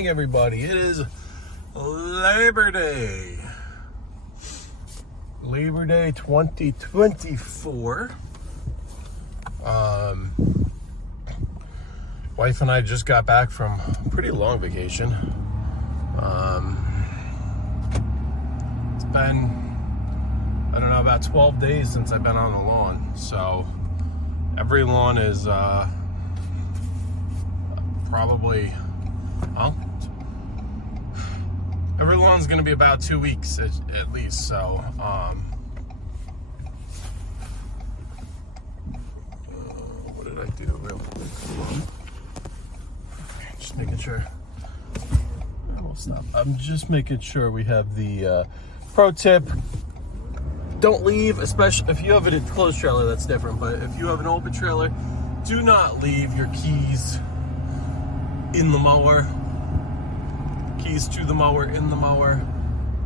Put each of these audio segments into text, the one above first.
morning, everybody. It is Labor Day. Labor Day 2024. Wife and I just got back from a pretty long vacation. It's been, I don't know, about 12 days since I've been on the lawn. So every lawn is probably, well, every lawn's going to be about 2 weeks at least. So, what did I do real quick? Just making sure. We'll stop. I'm just making sure we have the pro tip. Don't leave, especially if you have an enclosed trailer, that's different. But if you have an open trailer, do not leave your keys in the mower. Keys to the mower in the mower.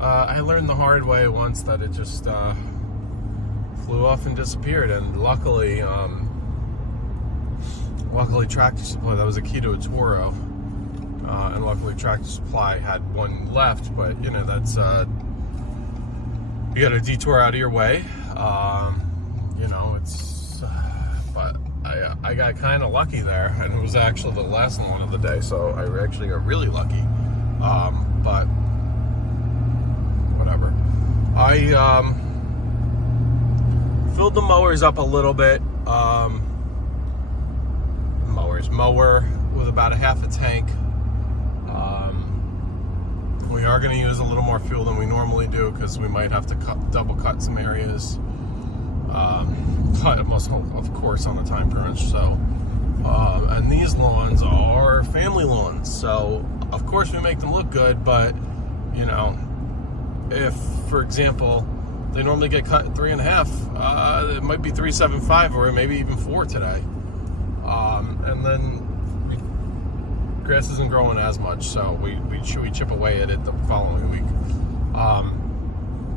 I learned the hard way once that it just flew off and disappeared, and luckily Tractor Supply, that was a key to a Toro, and luckily Tractor Supply had one left, but you know, that's you got a detour out of your way. You know, it's but I got kind of lucky there, and it was actually the last one of the day, so I actually got really lucky. But whatever. I filled the mowers up a little bit. Mower with about a half a tank. We are going to use a little more fuel than we normally do because we might have to double cut some areas. But of course on the time crunch. So, and these lawns are family lawns, so of course we make them look good. But you know, if for example they normally get cut 3.5, it might be 3.75 or maybe even 4 today. And then grass isn't growing as much, so we chip away at it the following week.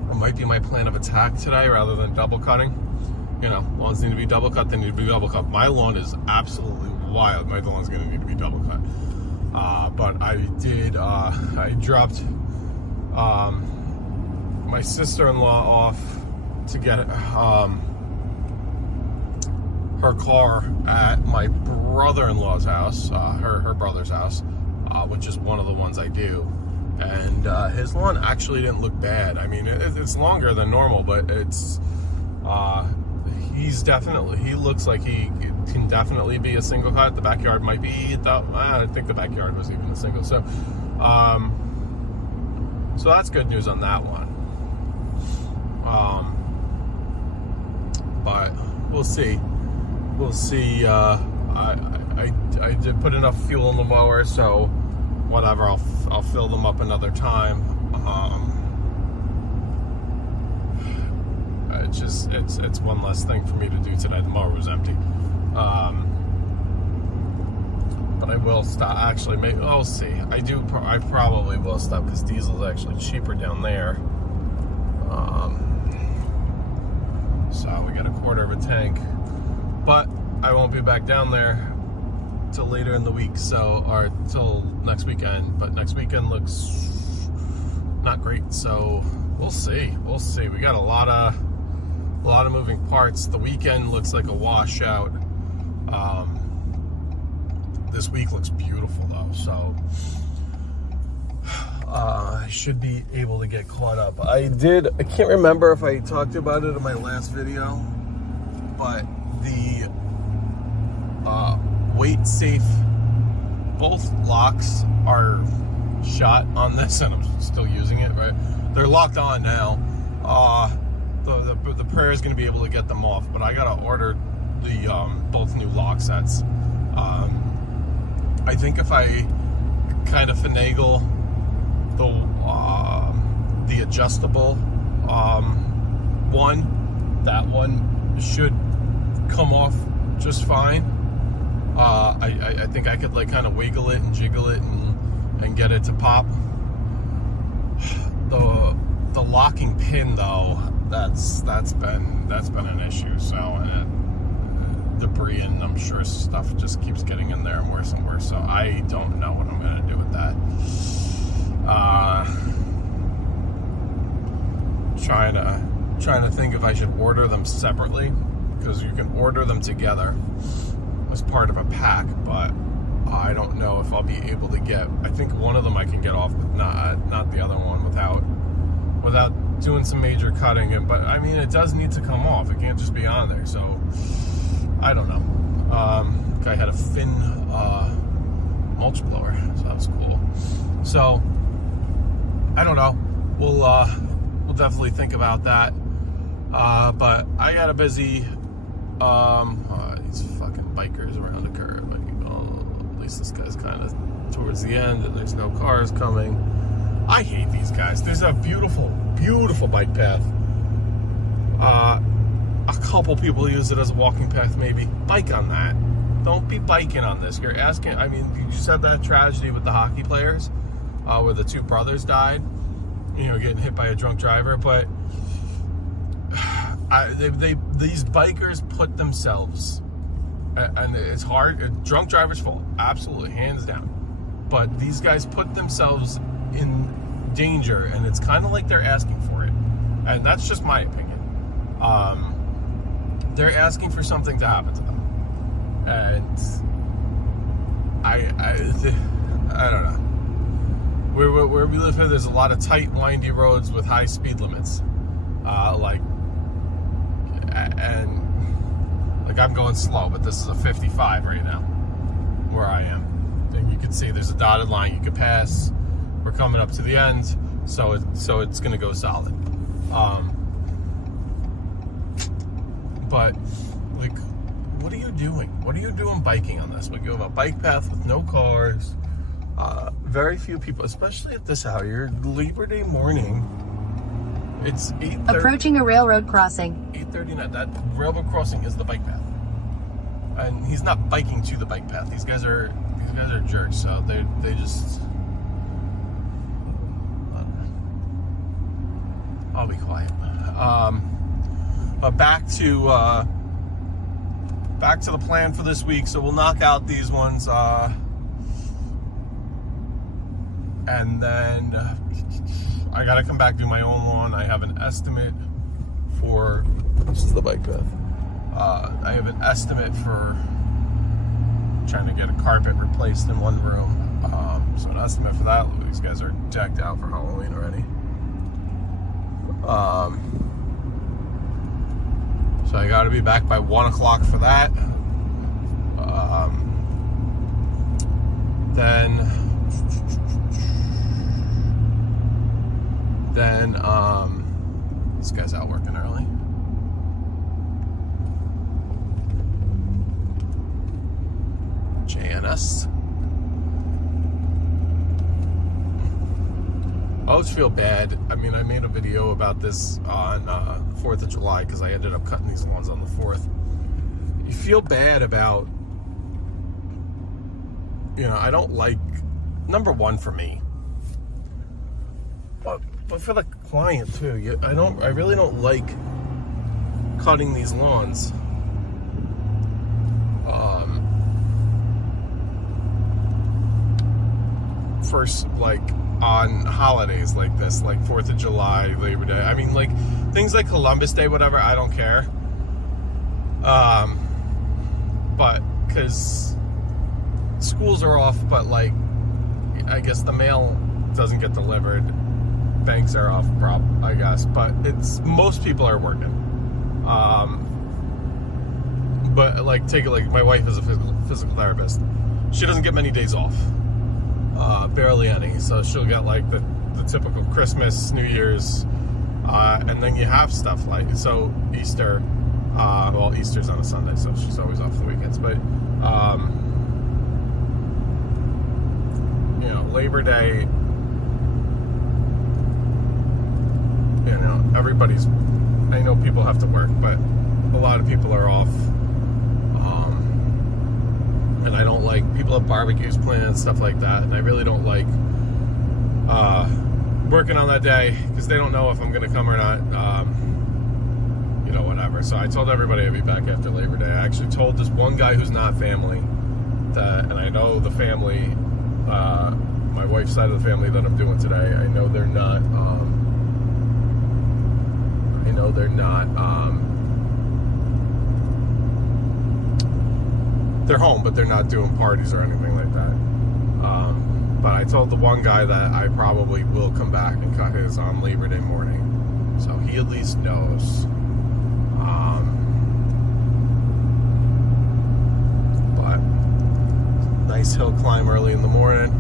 It might be my plan of attack today rather than double cutting. You know, lawns need to be double cut, they need to be double cut. My lawn is absolutely wild. My lawn's going to need to be double cut. But I dropped my sister-in-law off to get her car at my brother-in-law's house, her brother's house, which is one of the ones I do. And his lawn actually didn't look bad. I mean, it's longer than normal, but it's he looks like he can definitely be a single cut. The backyard might be, I think the backyard was even a single. So, so that's good news on that one. But we'll see. We'll see. I did put enough fuel in the mower, so whatever. I'll fill them up another time. It's one less thing for me to do today. The mower was empty. But I will stop. Actually, maybe I'll see. I probably will stop because diesel is actually cheaper down there. So we got a quarter of a tank. But I won't be back down there till later in the week, or till next weekend. But next weekend looks not great, so we'll see. We'll see. We got a lot of moving parts. The weekend looks like a washout. This week looks beautiful though, so I should be able to get caught up. I can't remember if I talked about it in my last video, but the weight safe, both locks are shot on this, and I'm still using it, right? They're locked on now. The prayer is going to be able to get them off, but I gotta order the both new lock sets. I think if I kind of finagle the adjustable that one should come off just fine. I think I could like kind of wiggle it and jiggle it and get it to pop. The locking pin though, that's been an issue. So debris, and I'm sure stuff just keeps getting in there worse and worse. So I don't know what I'm going to do with that. Trying to think if I should order them separately, because you can order them together as part of a pack, but I don't know if I'll be able to get. I think one of them I can get off, but not the other one without doing some major cutting. But I mean, it does need to come off. It can't just be on there. So I don't know. Guy had a Finn mulch blower, so that was cool. So I don't know. We'll definitely think about that. But I got a busy. These fucking bikers around the curve. At least this guy's kind of towards the end, and there's no cars coming. I hate these guys. There's a beautiful, beautiful bike path. A couple people use it as a walking path, maybe. Bike on that. Don't be biking on this. You're asking. I mean, you just had that tragedy with the hockey players, where the two brothers died. Getting hit by a drunk driver, but these bikers put themselves, and it's hard. Drunk drivers' fault, absolutely, hands down. But these guys put themselves in danger, and it's kind of like they're asking for it, and that's just my opinion. They're asking for something to happen to them, and I don't know. Where we live here, there's a lot of tight, windy roads with high speed limits. I'm going slow, but this is a 55 right now, where I am. And you can see there's a dotted line you can pass. We're coming up to the end, so it's gonna go solid. But what are you doing? What are you doing biking on this? We go have a bike path with no cars. Very few people, especially at this hour. Labor Day morning. It's 8:30. Approaching a railroad crossing. 8:39. That railroad crossing is the bike path, and he's not biking to the bike path. These guys are jerks. So they just. I'll be quiet. But back to the plan for this week. So we'll knock out these ones. And then I gotta come back, do my own lawn. I have an estimate for, this is the bike path. I have an estimate for trying to get a carpet replaced in one room. So an estimate for that. Look, these guys are decked out for Halloween already. So I gotta be back by 1 o'clock for that. Then this guy's out working early. JNS. I always feel bad. I mean, I made a video about this on the 4th of July because I ended up cutting these lawns on the 4th. You feel bad about, I don't like, number one for me, but for the client too. I really don't like cutting these lawns. First, on holidays like this, like 4th of July, Labor Day. I mean, things like Columbus Day, whatever, I don't care. But, because schools are off, but, I guess the mail doesn't get delivered. Banks are off, I guess. But most people are working. But, take it, my wife is a physical therapist. She doesn't get many days off. Barely any, so she'll get the typical Christmas, New Year's, and then you have stuff so Easter. Easter's on a Sunday, so she's always off the weekends. But Labor Day, everybody's. I know people have to work, but a lot of people are off. And I don't like, people have barbecues planned, stuff like that, and I really don't like working on that day because they don't know if I'm going to come or not. Whatever. whatever. So I told everybody I'd be back after Labor Day. I actually told this one guy who's not family that, and I know the family, my wife's side of the family that I'm doing today, I know they're not, they're home, but they're not doing parties or anything like that. But I told the one guy that I probably will come back and cut his on Labor Day morning. So he at least knows. But nice hill climb early in the morning.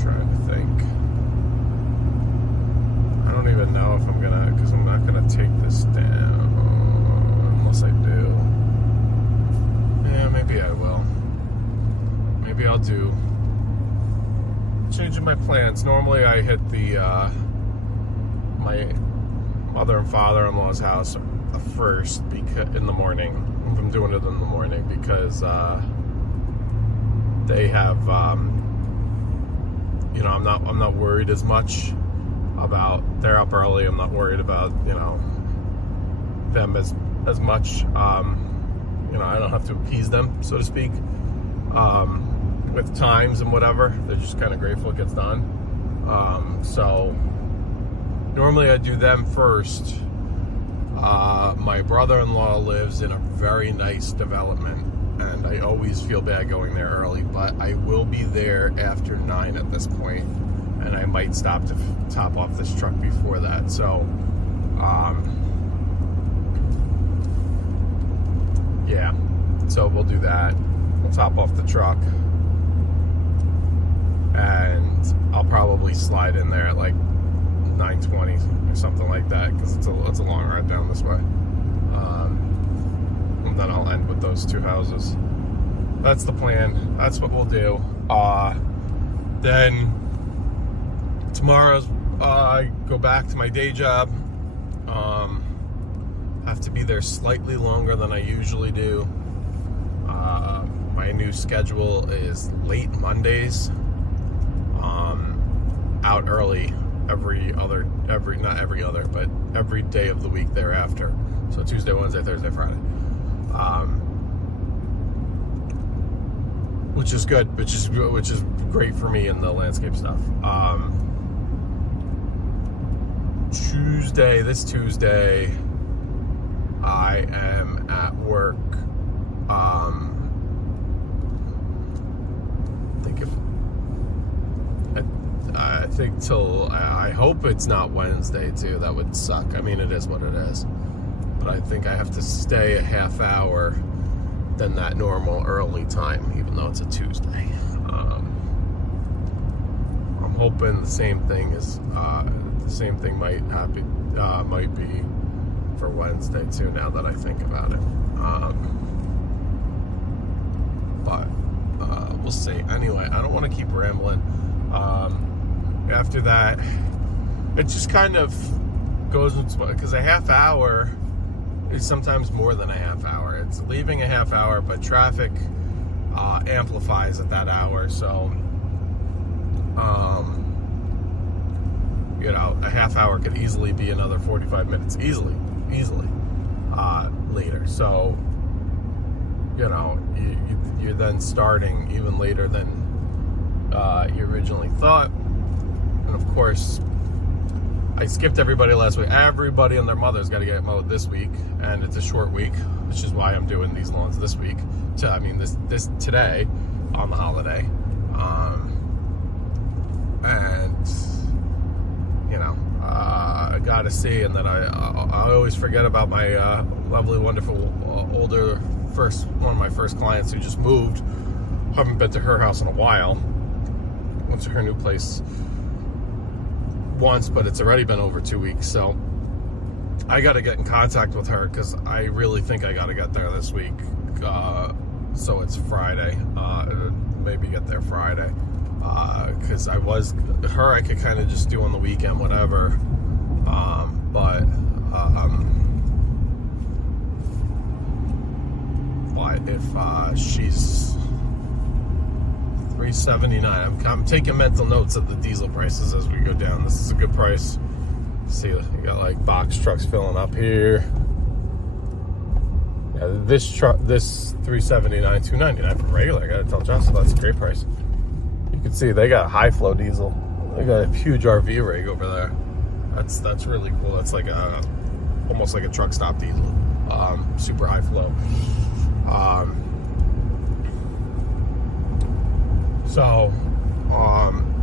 Trying to think. I don't even know if I'm gonna, because I'm not gonna take this down unless I do. Yeah, maybe I will. Maybe I'll do. Changing my plans. Normally I hit the my mother and father-in-law's house first because in the morning. If I'm doing it in the morning because they have I'm not worried as much about, they're up early. I'm not worried about them as much. I don't have to appease them, so to speak. With times and whatever, they're just kind of grateful it gets done. So normally I do them first. My brother-in-law lives in a very nice development, and I always feel bad going there early, but I will be there after 9 at this point, and I might stop to top off this truck before that. So yeah, so we'll do that. We'll top off the truck, and I'll probably slide in there at like 9:20 or something like that, because it's a long ride down this way. And then I'll end with those two houses. That's the plan. That's what we'll do. Then tomorrow I go back to my day job. Have to be there slightly longer than I usually do. My new schedule is late Mondays, out early every day of the week thereafter. So Tuesday, Wednesday, Thursday, Friday. Which is good, which is great for me in the landscape stuff. This Tuesday, I am at work. I think till, I hope it's not Wednesday too. That would suck. I mean, it is what it is. But I think I have to stay a half hour than that normal early time, even though it's a Tuesday. I'm hoping the same thing might be for Wednesday too, now that I think about it. But we'll see. Anyway, I don't want to keep rambling. After that, it just kind of goes into, because a half hour is sometimes more than a half hour. It's leaving a half hour, but traffic amplifies at that hour. So, a half hour could easily be another 45 minutes, easily later. So, you're then starting even later than you originally thought. And of course, I skipped everybody last week. Everybody and their mother's got to get mowed this week, and it's a short week, which is why I'm doing these lawns this week. This today on the holiday, and I got to see, and then I always forget about my lovely, wonderful one of my first clients who just moved. Haven't been to her house in a while. Went to her new place once, but it's already been over 2 weeks, so I got to get in contact with her, because I really think I got to get there this week. So it's Friday, maybe get there Friday, because I could kind of just do on the weekend, whatever, but if she's $3.79. I'm taking mental notes of the diesel prices as we go down. This is a good price. See, you got like box trucks filling up here. Yeah, this truck, this $379, $299 for regular. I gotta tell Jocelyn that's a great price. You can see they got a high flow diesel. They got a huge RV rig over there. That's really cool. That's like a almost like a truck stop diesel. Super high flow. So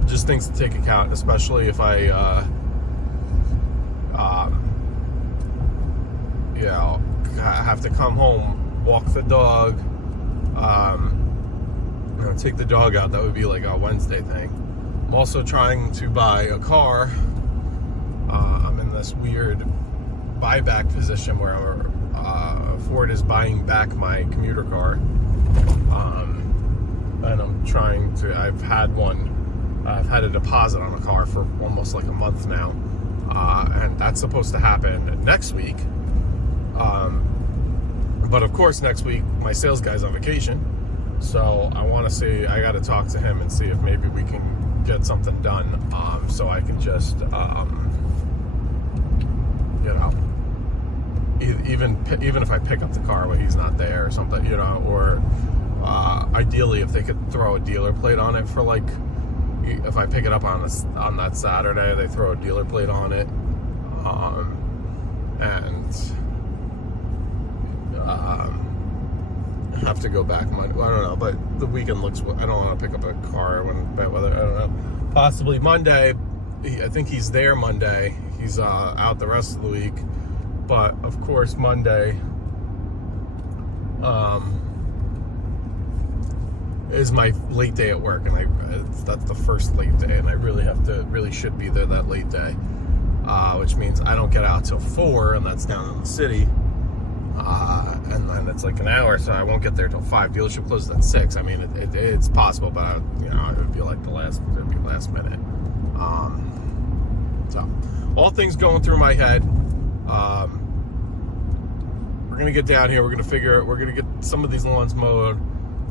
just things to take account, especially if I have to come home, walk the dog, take the dog out. That would be like a Wednesday thing. I'm also trying to buy a car. I'm in this weird buyback position where Ford is buying back my commuter car, and I'm trying to. I've had a deposit on a car for almost like a month now, and that's supposed to happen next week. But of course, next week my sales guy's on vacation, so I want to see. I got to talk to him and see if maybe we can get something done, so I can just, even if I pick up the car when he's not there or something, or ideally if they could throw a dealer plate on it for like, if I pick it up on that Saturday, they throw a dealer plate on it, and have to go back Monday. I don't know, but the weekend looks. I don't want to pick up a car when bad weather. I don't know. Possibly Monday. I think he's there Monday. He's out the rest of the week. But of course Monday is my late day at work, and that's the first late day, and I really should be there that late day, which means I don't get out till 4, and that's down in the city, and then it's like an hour, so I won't get there till 5. Dealership closes at 6. I mean, it's possible, but it would be like last minute. So all things going through my head. We're gonna get down here. We're gonna get some of these lawns mowed,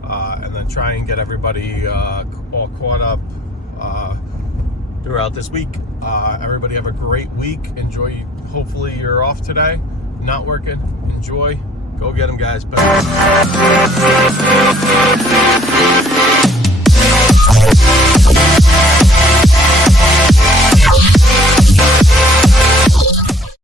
and then try and get everybody all caught up throughout this week. Everybody have a great week. Enjoy. Hopefully you're off today, not working. Enjoy. Go get them, guys. Bye.